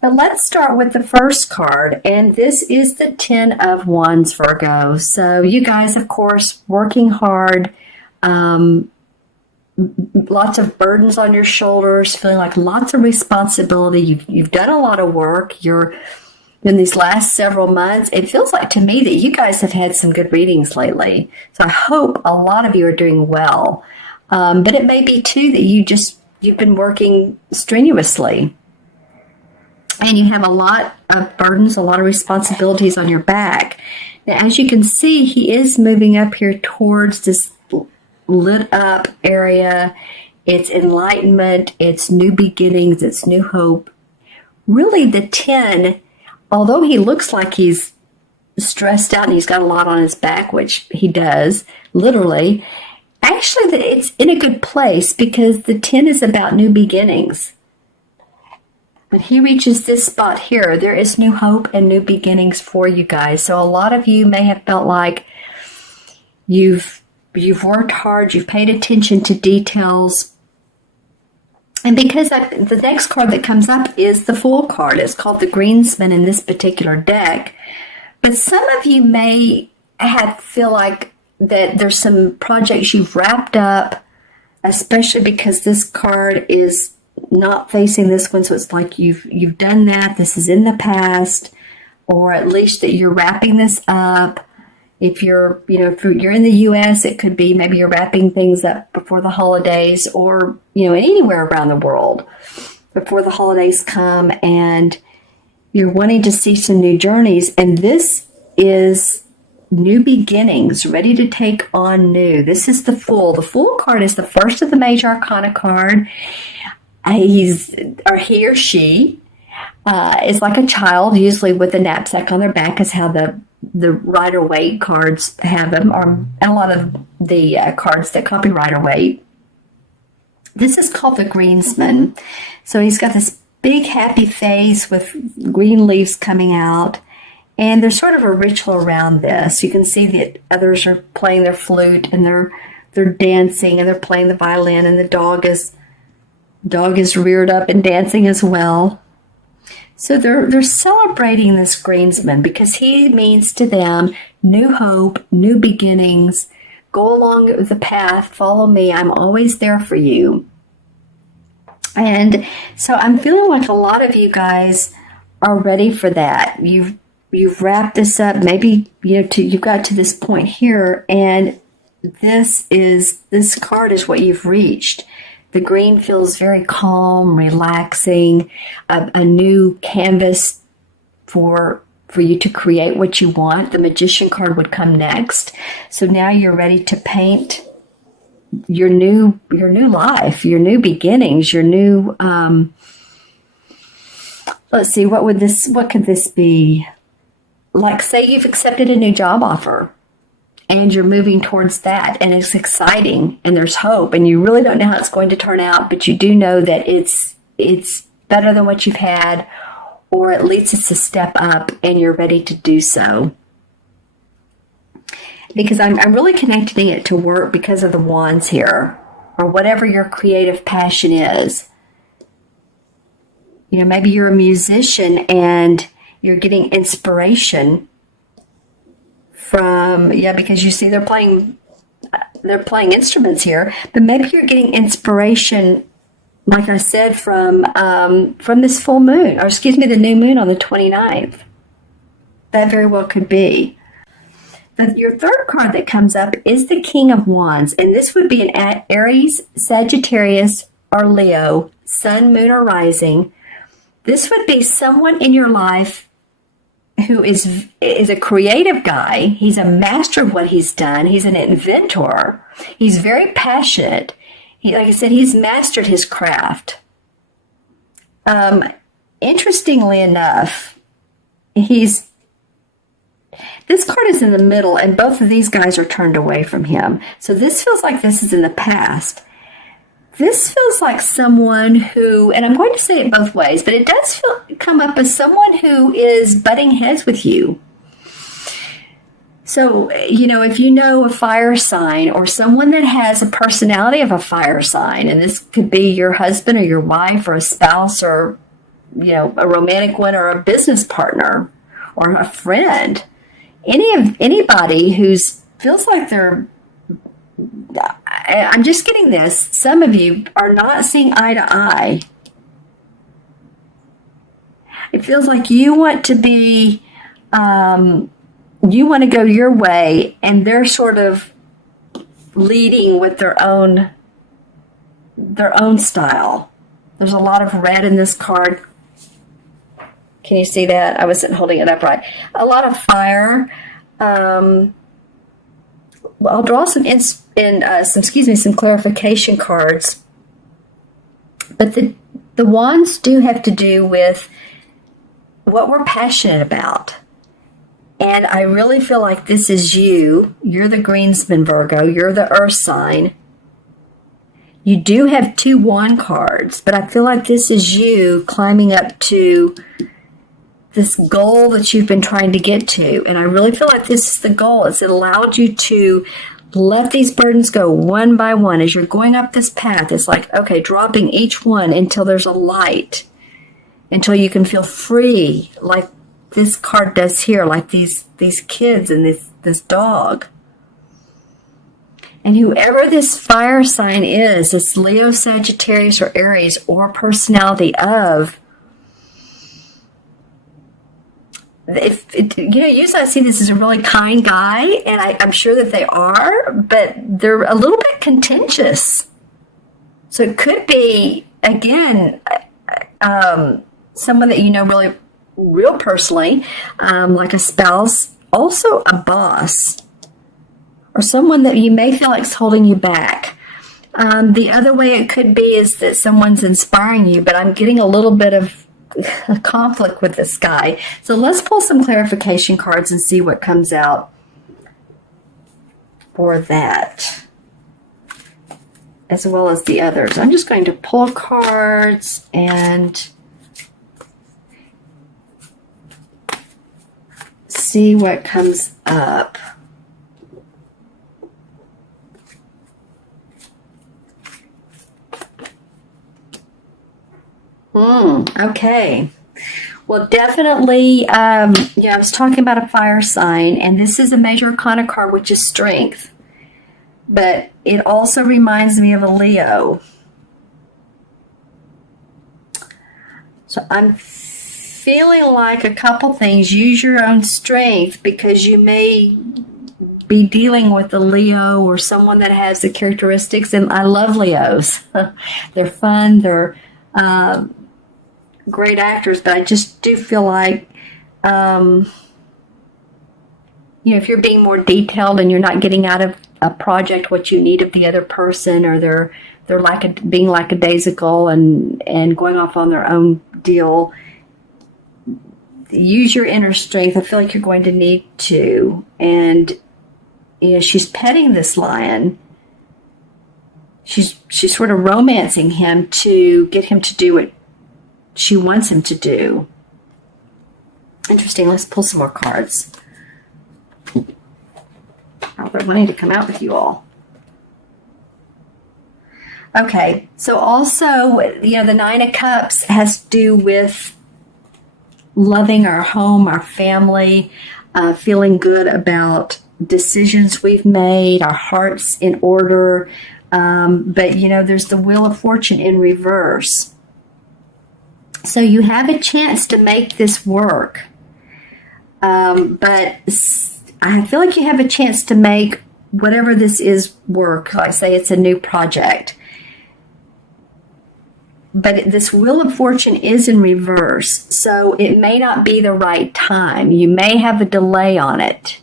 But let's start with the first card, and this is the Ten of Wands, Virgo. So you guys, of course, working hard, lots of burdens on your shoulders, feeling like lots of responsibility. You've done a lot of work. You're in these last several months. It feels like to me that you guys have had some good readings lately. So I hope a lot of you are doing well. But it may be too that you've been working strenuously. And you have a lot of burdens, a lot of responsibilities on your back. Now, as you can see, he is moving up here towards this lit up area. It's enlightenment, it's new beginnings, it's new hope. Really, the 10, although he looks like he's stressed out and he's got a lot on his back, which he does, literally, actually, it's in a good place because the 10 is about new beginnings. When he reaches this spot here, there is new hope and new beginnings for you guys. So a lot of you may have felt like you've worked hard, you've paid attention to details. And because the next card that comes up is the Fool card. It's called the Greensman in this particular deck. But some of you may feel like that there's some projects you've wrapped up, especially because this card is not facing this one, so it's like you've done that, this is in the past, or at least that you're wrapping this up. If you're in the US, it could be maybe you're wrapping things up before the holidays, or anywhere around the world before the holidays come, and you're wanting to see some new journeys. And this is new beginnings, ready to take on new. This is the Fool. The Fool card is the first of the major arcana card. He or she is like a child, usually with a knapsack on their back, is how the Rider-Waite cards have them, and a lot of the cards that copy Rider-Waite. This is called the Greensman. So he's got this big happy face with green leaves coming out, and there's sort of a ritual around this. You can see that others are playing their flute, and they're dancing, and they're playing the violin, and the dog is reared up and dancing as well. So they're celebrating this Greensman because he means to them new hope, new beginnings. Go along the path, follow me. I'm always there for you. And so I'm feeling like a lot of you guys are ready for that. You've wrapped this up. Maybe you've got to this point here, and this card is what you've reached. The green feels very calm, relaxing, a new canvas for you to create what you want. The Magician card would come next. So now you're ready to paint your new life, your new beginnings, your new let's see, what could this be? Like, say you've accepted a new job offer, and you're moving towards that, and it's exciting, and there's hope, and you really don't know how it's going to turn out, but you do know that it's better than what you've had, or at least it's a step up, and you're ready to do so. Because I'm really connecting it to work because of the wands here, or whatever your creative passion is. Maybe you're a musician, and you're getting inspiration from, because you see they're playing instruments here, but maybe you're getting inspiration, like I said, from this full moon, or the new moon on the 29th. That very well could be. But your third card that comes up is the King of Wands, and this would be an Aries, Sagittarius, or Leo, sun, moon, or rising. This would be someone in your life who is a creative guy. He's a master of what he's done. He's an inventor. He's very passionate. Like I said, he's mastered his craft. Interestingly enough, this card is in the middle, and both of these guys are turned away from him. So this feels like this is in the past. This feels like someone who, and I'm going to say it both ways, but it does come up as someone who is butting heads with you. So, if you know a fire sign, or someone that has a personality of a fire sign, and this could be your husband or your wife or a spouse or a romantic one or a business partner or a friend. Anybody who's feels like I'm just getting this. Some of you are not seeing eye to eye. It feels like you want to be, you want to go your way, and they're sort of leading with their own style. There's a lot of red in this card. Can you see that? I wasn't holding it up right. A lot of fire. I'll draw some clarification cards. But the wands do have to do with what we're passionate about. And I really feel like this is you. You're the greensman, Virgo. You're the earth sign. You do have 2 wand cards, but I feel like this is you climbing up to this goal that you've been trying to get to. And I really feel like this is the goal. It allowed you to let these burdens go one by one as you're going up this path. It's like, okay, dropping each one until there's a light, until you can feel free, like this card does here, like these kids and this dog. And whoever this fire sign is, this Leo, Sagittarius, or Aries, or personality of, usually I see this as a really kind guy, and I'm sure that they are, but they're a little bit contentious. So it could be, again, someone that you know really real personally, like a spouse, also a boss, or someone that you may feel like is holding you back. The other way it could be is that someone's inspiring you, but I'm getting a little bit of a conflict with this guy. So let's pull some clarification cards and see what comes out for that, as well as the others. I'm just going to pull cards and see what comes up. Okay. Well, definitely, I was talking about a fire sign, and this is a major arcana card, which is strength. But it also reminds me of a Leo. So I'm feeling like a couple things. Use your own strength, because you may be dealing with a Leo or someone that has the characteristics. And I love Leos. They're fun. They're great actors, but I just do feel like, if you're being more detailed and you're not getting out of a project what you need of the other person, or they're being lackadaisical and going off on their own deal, use your inner strength. I feel like you're going to need to. And she's petting this lion. She's sort of romancing him to get him to do what she wants him to do. Interesting. Let's pull some more cards. I've been wanting to come out with you all. Okay. So also, the 9 of Cups has to do with loving our home, our family, feeling good about decisions we've made, our hearts in order. But, there's the Wheel of Fortune in reverse. So you have a chance to make this work. But I feel like you have a chance to make whatever this is work. Like, say it's a new project. But this Wheel of Fortune is in reverse. So it may not be the right time. You may have a delay on it.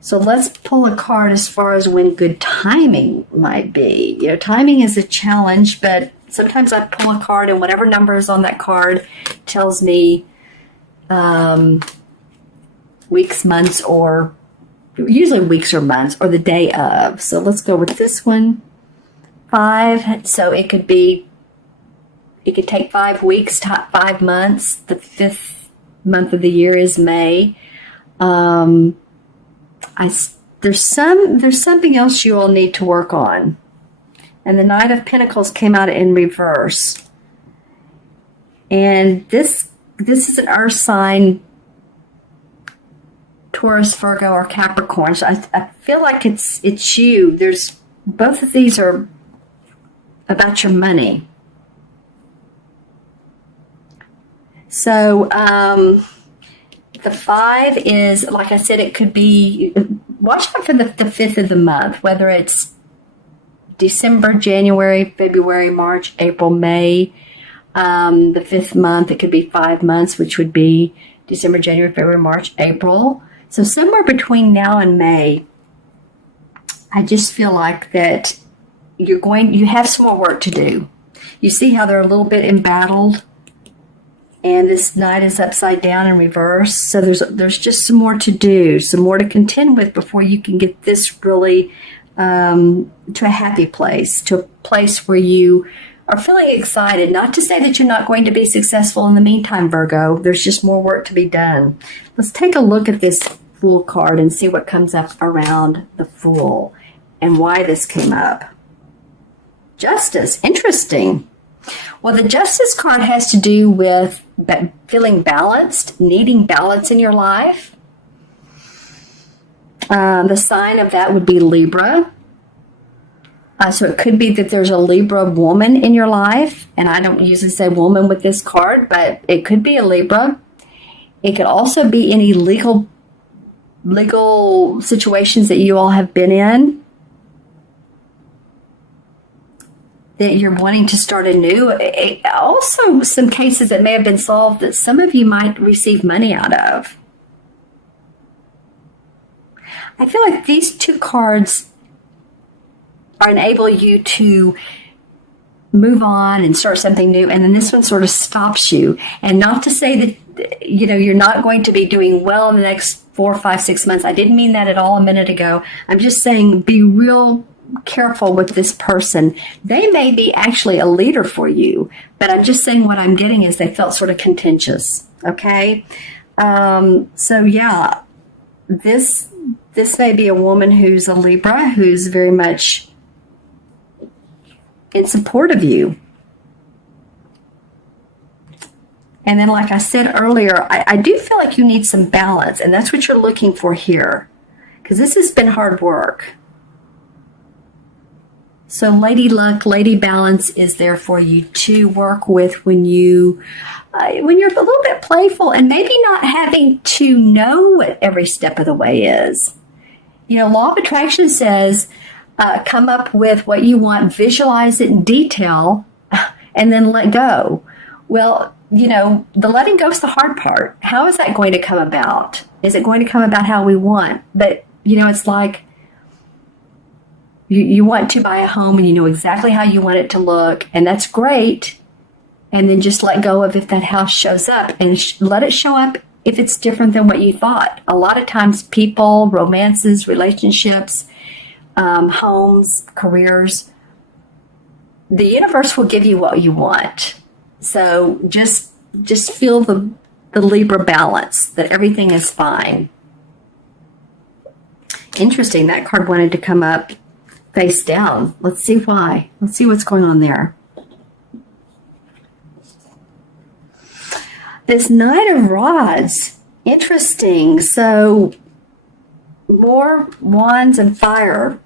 So let's pull a card as far as when good timing might be. Timing is a challenge, but sometimes I pull a card and whatever number is on that card tells me weeks, months, or usually weeks or months, or the day of. So let's go with this one. 5. So it could take 5 weeks, 5 months. The 5th month of the year is May. There's something else you all need to work on. And the Knight of Pentacles came out in reverse. And this is an earth sign, Taurus, Virgo, or Capricorn. So I feel like it's you. Both of these are about your money. So the 5 is, like I said, it could be, watch out for the 5th of the month, whether it's December, January, February, March, April, May. The 5th month, it could be 5 months, which would be December, January, February, March, April. So somewhere between now and May, I just feel like that you have some more work to do. You see how they're a little bit embattled, and this Knight is upside down in reverse. So there's just some more to do, some more to contend with before you can get this really to a happy place, to a place where you are feeling excited. Not to say that you're not going to be successful in the meantime, Virgo. There's just more work to be done. Let's take a look at this Fool card and see what comes up around the Fool and why this came up. Justice. Interesting. Well, the Justice card has to do with feeling balanced, needing balance in your life. The sign of that would be Libra. So it could be that there's a Libra woman in your life, and I don't usually say woman with this card, but it could be a Libra. It could also be any legal situations that you all have been in that you're wanting to start anew. Also, some cases that may have been solved that some of you might receive money out of. I feel like these two cards enable you to move on and start something new, and then this one sort of stops you. And not to say that you're not going to be doing well in the next 4, 5, 6 months. I didn't mean that at all a minute ago. I'm just saying be real careful with this person. They may be actually a leader for you, but I'm just saying what I'm getting is they felt sort of contentious. Okay, so yeah, this may be a woman who's a Libra, who's very much in support of you. And then, like I said earlier, I do feel like you need some balance, and that's what you're looking for here, because this has been hard work. So Lady Luck, Lady Balance is there for you to work with when you're a little bit playful and maybe not having to know what every step of the way is. Law of Attraction says, come up with what you want, visualize it in detail, and then let go. Well, the letting go is the hard part. How is that going to come about? Is it going to come about how we want? But, it's like you want to buy a home and you know exactly how you want it to look, and that's great. And then just let go of if that house shows up, and let it show up if it's different than what you thought. A lot of times people, romances, relationships, homes, careers, the universe will give you what you want. So just feel the Libra balance, that everything is fine. Interesting, that card wanted to come up face down. Let's see why. Let's see what's going on there. This Knight of Rods, interesting. So more wands and fire.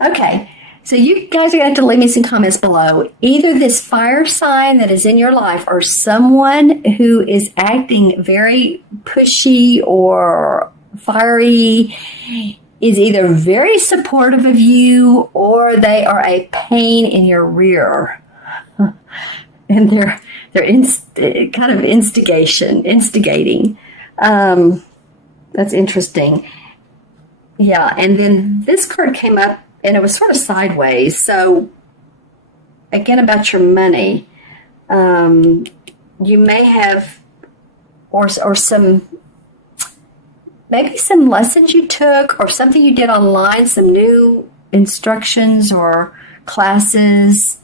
Okay, so you guys are going to have to leave me some comments below. Either this fire sign that is in your life or someone who is acting very pushy or fiery is either very supportive of you or they are a pain in your rear. And they're kind of instigating. That's interesting. Yeah, and then this card came up and it was sort of sideways. So again, about your money, you may have, or some, maybe some lessons you took or something you did online, some new instructions or classes.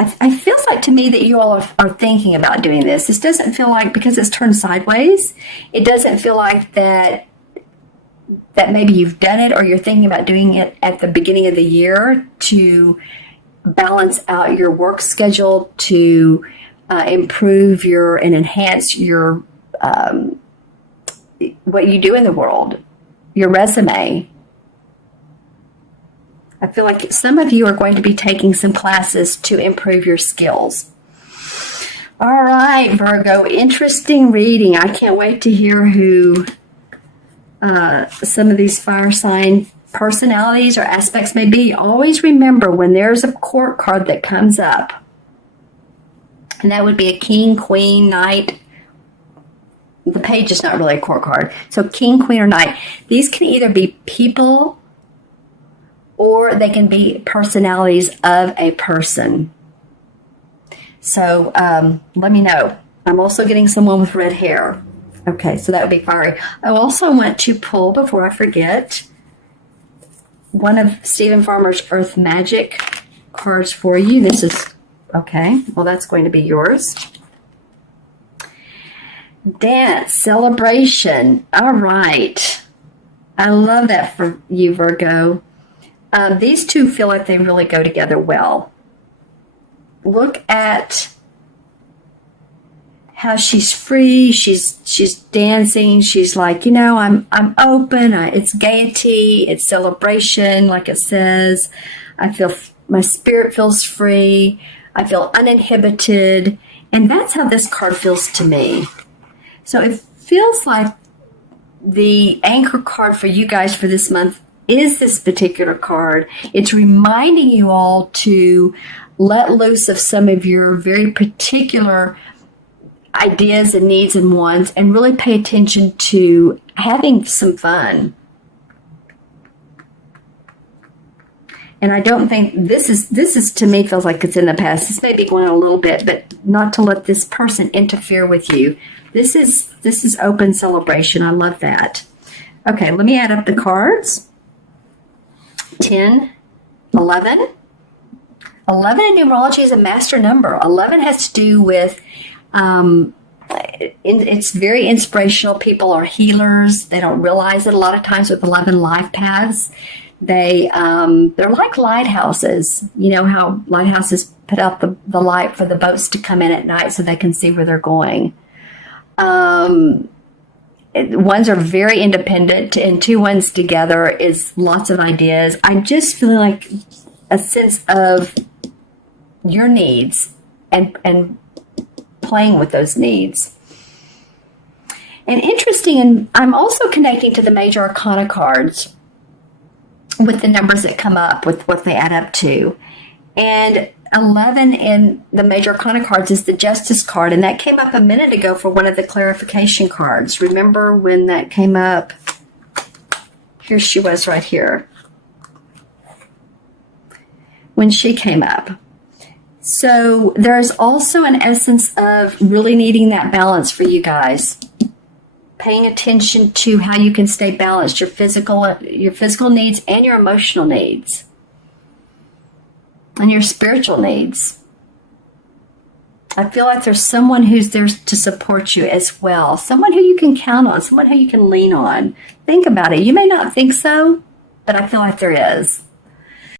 It feels like to me that you all are thinking about doing this. This doesn't feel like, because it's turned sideways, it doesn't feel like that that maybe you've done it or you're thinking about doing it at the beginning of the year to balance out your work schedule, to improve and enhance your what you do in the world, your resume. I feel like some of you are going to be taking some classes to improve your skills. All right, Virgo, interesting reading. I can't wait to hear who some of these fire sign personalities or aspects may be. Always remember when there's a court card that comes up, and that would be a king, queen, knight. The page is not really a court card. So king, queen, or knight. These can either be people or they can be personalities of a person. So let me know. I'm also getting someone with red hair. Okay, so that would be fiery. I also want to pull, before I forget, one of Stephen Farmer's Earth Magic cards for you. This is, okay, well, that's going to be yours. Dance, celebration. All right. I love that for you, Virgo. These two feel like they really go together well. Look at how she's free. She's dancing. She's like, I'm open. It's gaiety. It's celebration. Like it says, I feel my spirit feels free. I feel uninhibited, and that's how this card feels to me. So it feels like the anchor card for you guys for this month is this particular card. It's reminding you all to let loose of some of your very particular ideas and needs and wants, and really pay attention to having some fun. And I don't think this is to me feels like it's in the past. This may be going on a little bit, but not to let this person interfere with you. This is open celebration. I love that. Okay, let me add up the cards. 10, 11. 11 in numerology is a master number. 11 has to do with, it's very inspirational. People are healers. They don't realize it a lot of times with 11 life paths. They're like lighthouses. You know how lighthouses put out the light for the boats to come in at night so they can see where they're going. Ones are very independent, and two ones together is lots of ideas. I'm just feeling like a sense of your needs and playing with those needs. And interesting, and I'm also connecting to the major arcana cards with the numbers that come up, with what they add up to. And 11 in the major arcana cards is the Justice card, and that came up a minute ago for one of the clarification cards. Remember when that came up? Here she was right here. When she came up. So there's also an essence of really needing that balance for you guys. Paying attention to how you can stay balanced, your physical needs and your emotional needs. And your spiritual needs. I feel like there's someone who's there to support you as well. Someone who you can count on. Someone who you can lean on. Think about it. You may not think so, but I feel like there is.